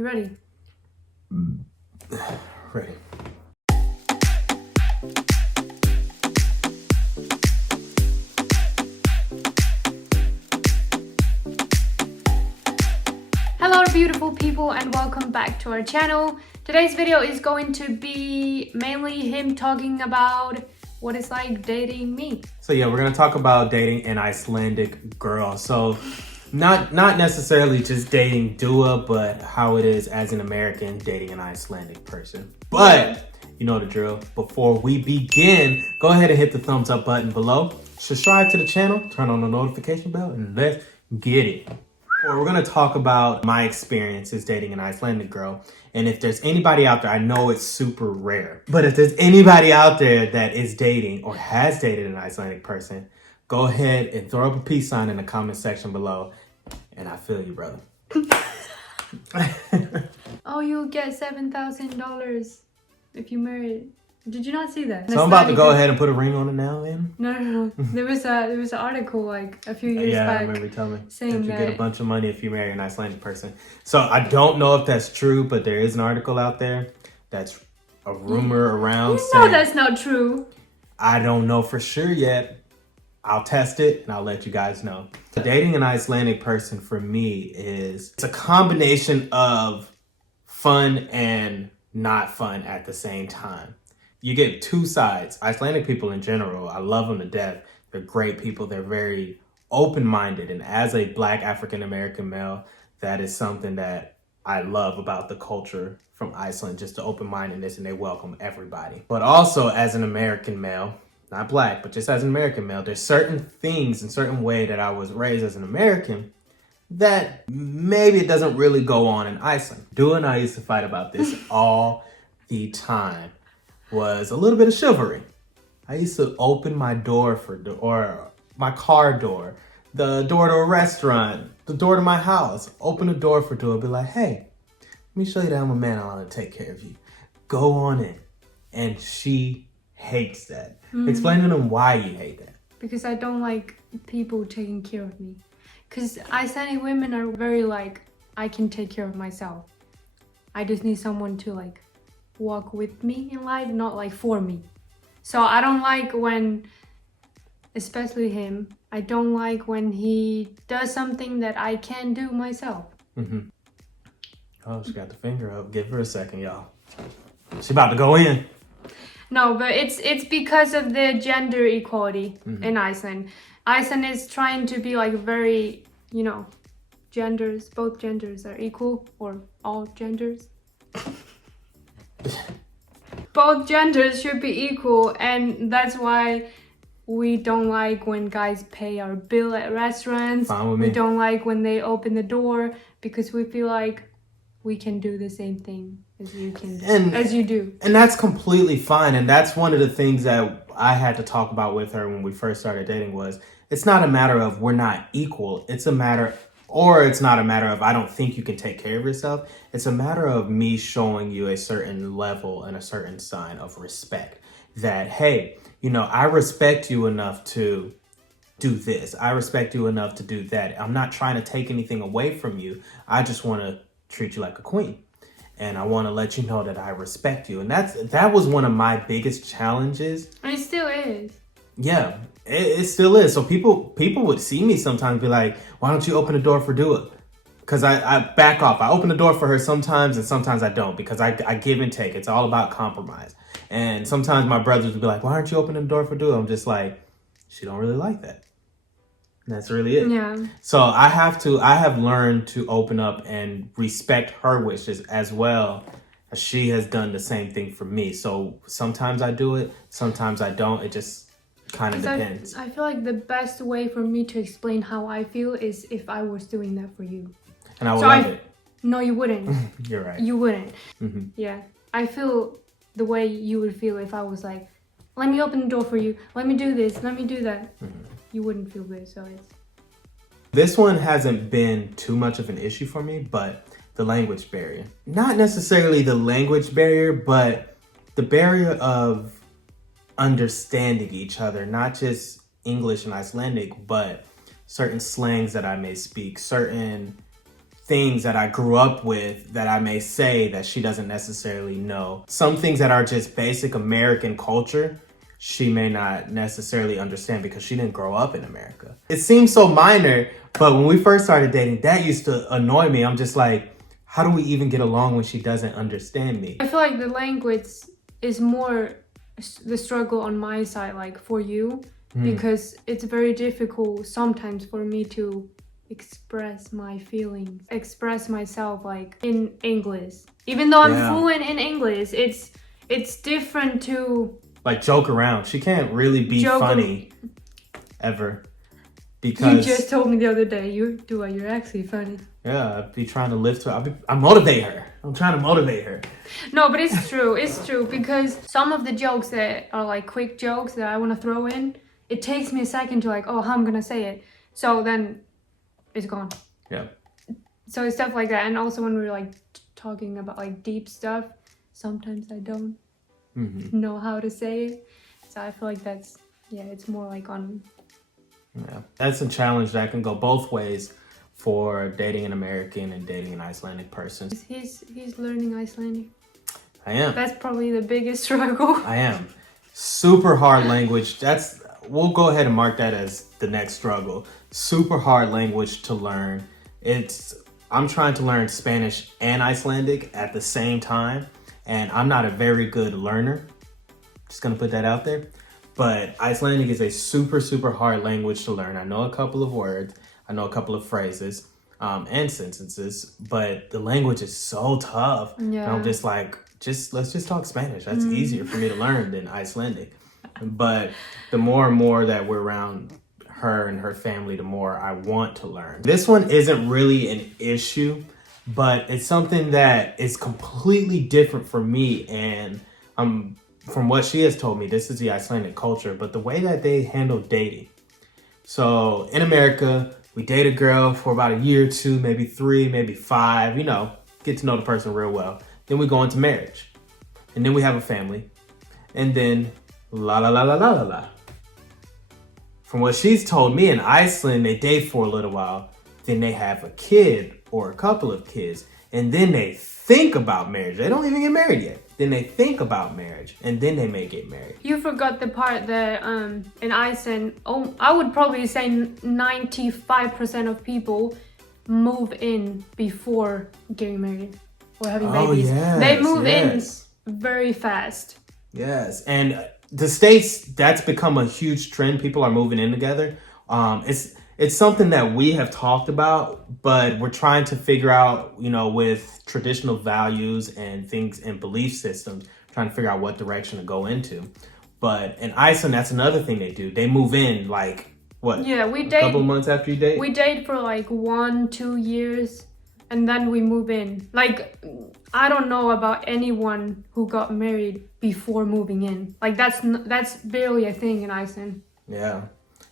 You ready? Ready. Hello beautiful people and welcome back to our channel. Today's video is going to be mainly him talking about what it's like dating me. So yeah, we're gonna talk about dating an Icelandic girl. So not necessarily just dating Dua, but how it is as an American dating an Icelandic person. But you know the drill. Before we begin, go ahead and hit the thumbs up button below. Subscribe to the channel, turn on the notification bell, and let's get it. We're gonna talk about my experiences dating an Icelandic girl. And if there's anybody out there, I know it's super rare, but if there's anybody out there that is dating or has dated an Icelandic person, go ahead and throw up a peace sign in the comment section below. And I feel you, brother. Oh, you'll get $7,000 if you marry. Did you not see that? So I'm about to go ahead and put a ring on it now, then. No. There was an article like a few years back. Yeah, I remember you telling me saying that you get a bunch of money if you marry an Icelandic person. So I don't know if that's true, but there is an article out there that's a rumor around saying. No, that's not true. I don't know for sure yet. I'll test it and I'll let you guys know. Dating an Icelandic person for me it's a combination of fun and not fun at the same time. You get two sides. Icelandic people in general, I love them to death. They're great people. They're very open-minded. And as a Black African-American male, that is something that I love about the culture from Iceland, just the open-mindedness, and they welcome everybody. But also as an American male, not Black, but just as an American male, there's certain things and certain way that I was raised as an American that maybe it doesn't really go on in Iceland. Dua and I used to fight about this all the time. Was a little bit of chivalry. I used to open my door or my car door, the door to a restaurant, the door to my house, open the door for Dua, be like, hey, let me show you that I'm a man, I want to take care of you. Go on in. And she hates that. Explain to them why you hate that. Because I don't like people taking care of me. Because Icelandic women are very like, I can take care of myself. I just need someone to like walk with me in life, not like for me. So I don't like when, especially him, I don't like when he does something that I can do myself. Oh, she got the finger up. Give her a second, y'all. She about to go in. No, but it's because of the gender equality in Iceland. Iceland is trying to be like very, you know, genders, both genders are equal, or all genders. Both genders should be equal, and that's why we don't like when guys pay our bill at restaurants. Fine with me. We don't like when they open the door, because we feel like we can do the same thing as you can do, as you do. And that's completely fine. And that's one of the things that I had to talk about with her when we first started dating was, it's not a matter of we're not equal. It's not a matter of I don't think you can take care of yourself. It's a matter of me showing you a certain level and a certain sign of respect. That, hey, you know, I respect you enough to do this. I respect you enough to do that. I'm not trying to take anything away from you. I just want to treat you like a queen. And I want to let you know that I respect you. And that was one of my biggest challenges. And it still is. Yeah, it still is. So people would see me sometimes be like, why don't you open the door for Dua? Because I back off. I open the door for her sometimes and sometimes I don't, because I give and take. It's all about compromise. And sometimes my brothers would be like, why aren't you opening the door for Dua? I'm just like, she don't really like that. And that's really it. Yeah. So I have learned to open up and respect her wishes as well. She has done the same thing for me. So sometimes I do it, sometimes I don't. It just kind of depends. I feel like the best way for me to explain how I feel is if I was doing that for you. And I would love it. No, you wouldn't. You're right. You wouldn't. Yeah. I feel the way you would feel if I was like, let me open the door for you. Let me do this. Let me do that. You wouldn't feel good. So it's... This one hasn't been too much of an issue for me, but the language barrier. Not necessarily the language barrier, but the barrier of understanding each other, not just English and Icelandic, but certain slangs that I may speak, certain things that I grew up with that I may say that she doesn't necessarily know. Some things that are just basic American culture, she may not necessarily understand because she didn't grow up in America. It seems so minor, but when we first started dating, that used to annoy me. I'm just like, how do we even get along when she doesn't understand me? I feel like the language is more the struggle on my side, like for you, because it's very difficult sometimes for me to express my feelings, express myself like in English. Even though I'm fluent in English, it's different to like joke around. She can't really be funny ever. Because you just told me the other day, you're actually funny. Yeah, I'd be trying to lift her. I motivate her. I'm trying to motivate her. No, but it's true. It's true because some of the jokes that are like quick jokes that I want to throw in, it takes me a second to like, oh, how I'm gonna say it. So then it's gone. Yeah. So it's stuff like that. And also when we're like talking about like deep stuff, sometimes I don't know how to say it. So I feel like it's more like on. Yeah, that's a challenge that can go both ways for dating an American and dating an Icelandic person. He's learning Icelandic. I am. That's probably the biggest struggle. I am. Super hard language. We'll go ahead and mark that as the next struggle. Super hard language to learn. I'm trying to learn Spanish and Icelandic at the same time, and I'm not a very good learner. Just gonna put that out there. But Icelandic is a super, super hard language to learn. I know a couple of words. I know a couple of phrases and sentences, but the language is so tough. Yeah. And I'm just like, let's just talk Spanish. That's easier for me to learn than Icelandic. But the more and more that we're around her and her family, the more I want to learn. This one isn't really an issue, but it's something that is completely different for me. And from what she has told me, this is the Icelandic culture, but the way that they handle dating. So in America, we date a girl for about a year or two, maybe 3, maybe 5, get to know the person real well. Then we go into marriage. And then we have a family. And then la la la la la la la. From what she's told me, in Iceland, they date for a little while. Then they have a kid or a couple of kids. And then they think about marriage. They don't even get married yet. Then they think about marriage, and then they may get married. You forgot the part that in Iceland, I would probably say 95% of people move in before getting married or having babies. Yes, they move in very fast. Yes, and the States, that's become a huge trend. People are moving in together. It's something that we have talked about, but we're trying to figure out, with traditional values and things and belief systems, trying to figure out what direction to go into. But in Iceland, that's another thing they do. They move in like, what? Yeah, we a date. Couple months after you date? We date for like 1-2 years and then we move in. Like, I don't know about anyone who got married before moving in. Like, that's barely a thing in Iceland. Yeah.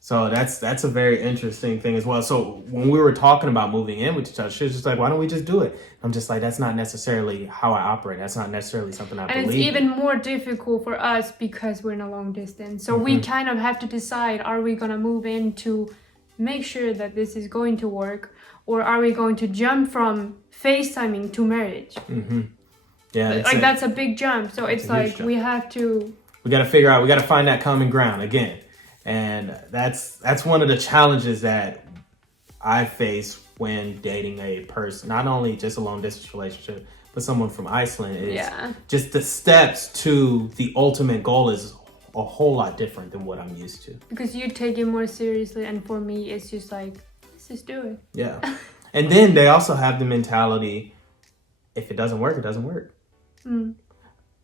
So that's a very interesting thing as well. So when we were talking about moving in with each other, she was just like, why don't we just do it? I'm just like, that's not necessarily how I operate. That's not necessarily something I believe. And it's even more difficult for us because we're in a long distance. So we kind of have to decide, are we going to move in to make sure that this is going to work? Or are we going to jump from FaceTiming to marriage? Yeah. That's a big jump. So it's like we got to figure out, we got to find that common ground again. And that's one of the challenges that I face when dating a person, not only just a long distance relationship, but someone from Iceland. Is just the steps to the ultimate goal is a whole lot different than what I'm used to. Because you take it more seriously, and for me, it's just like, let's just do it. Yeah. And then they also have the mentality, if it doesn't work, it doesn't work.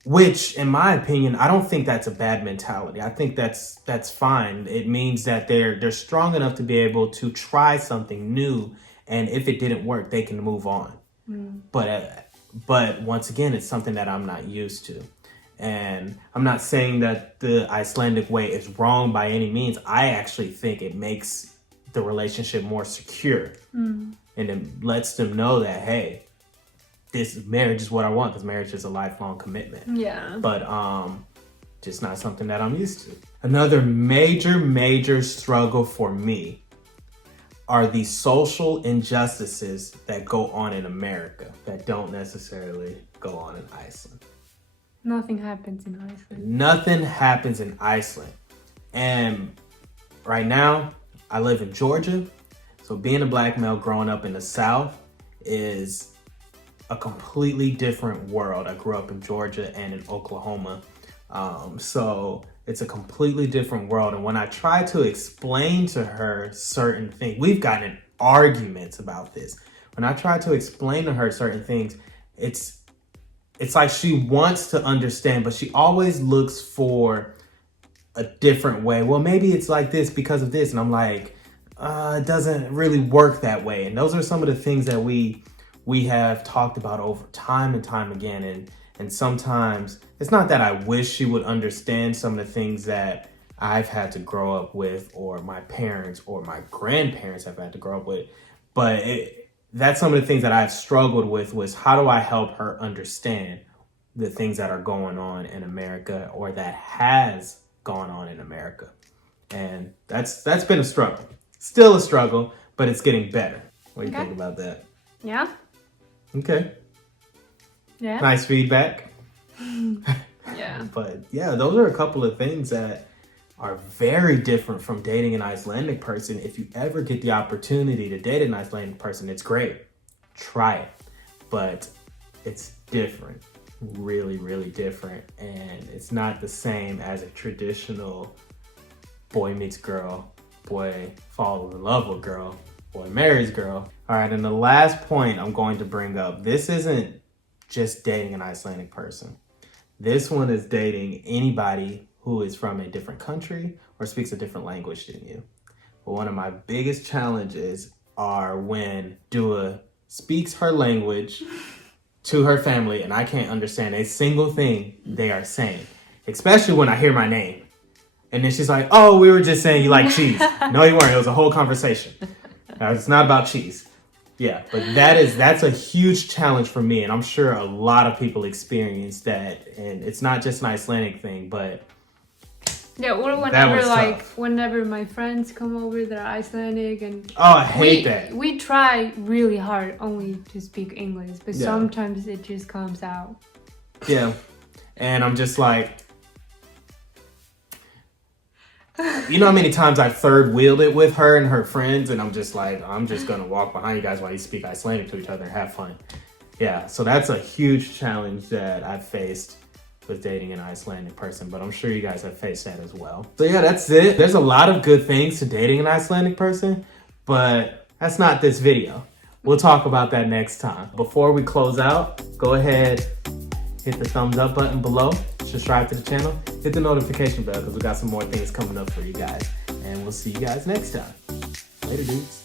Which, in my opinion, I don't think that's a bad mentality. I think that's fine. It means that they're strong enough to be able to try something new, and if it didn't work, they can move on. But once again, it's something that I'm not used to. And I'm not saying that the Icelandic way is wrong by any means. I actually think it makes the relationship more secure. And it lets them know that, hey, this marriage is what I want, because marriage is a lifelong commitment. Yeah. But just not something that I'm used to. Another major struggle for me are the social injustices that go on in America that don't necessarily go on in Iceland. Nothing happens in Iceland. Nothing happens in Iceland. And right now, I live in Georgia. So being a black male growing up in the South is a completely different world. I grew up in Georgia and in Oklahoma. So it's a completely different world. And when I try to explain to her certain things, we've gotten in arguments about this. When I try to explain to her certain things, it's like she wants to understand, but she always looks for a different way. Well, maybe it's like this because of this. And I'm like, it doesn't really work that way. And those are some of the things that we have talked about over time and time again. And sometimes it's not that I wish she would understand some of the things that I've had to grow up with, or my parents or my grandparents have had to grow up with, but that's some of the things that I've struggled with, was how do I help her understand the things that are going on in America, or that has gone on in America. And that's been a struggle. Still a struggle, but it's getting better. What do you think about that? Yeah. Okay. Yeah. Nice feedback. Yeah. But yeah, those are a couple of things that are very different from dating an Icelandic person. If you ever get the opportunity to date an Icelandic person, it's great. Try it. But it's different. Really, really different. And it's not the same as a traditional boy meets girl, boy falls in love with girl, boy marries girl. All right, and the last point I'm going to bring up, this isn't just dating an Icelandic person. This one is dating anybody who is from a different country or speaks a different language than you. But one of my biggest challenges are when Dua speaks her language to her family and I can't understand a single thing they are saying, especially when I hear my name. And then she's like, oh, we were just saying you like cheese. No, you weren't. It was a whole conversation. Now, it's not about cheese. Yeah, but that's a huge challenge for me. And I'm sure a lot of people experience that. And it's not just an Icelandic thing, but yeah, or whenever my friends come over, they're Icelandic, and I hate that. We try really hard only to speak English, but sometimes it just comes out. Yeah, and I'm just like, you know how many times I've third wheeled it with her and her friends, and I'm just like, I'm just gonna walk behind you guys while you speak Icelandic to each other and have fun. Yeah, so that's a huge challenge that I've faced with dating an Icelandic person, but I'm sure you guys have faced that as well. So yeah, that's it. There's a lot of good things to dating an Icelandic person, but that's not this video. We'll talk about that next time. Before we close out, go ahead, hit the thumbs up button below, subscribe to the channel, hit the notification bell because we got some more things coming up for you guys. And we'll see you guys next time. Later, dudes.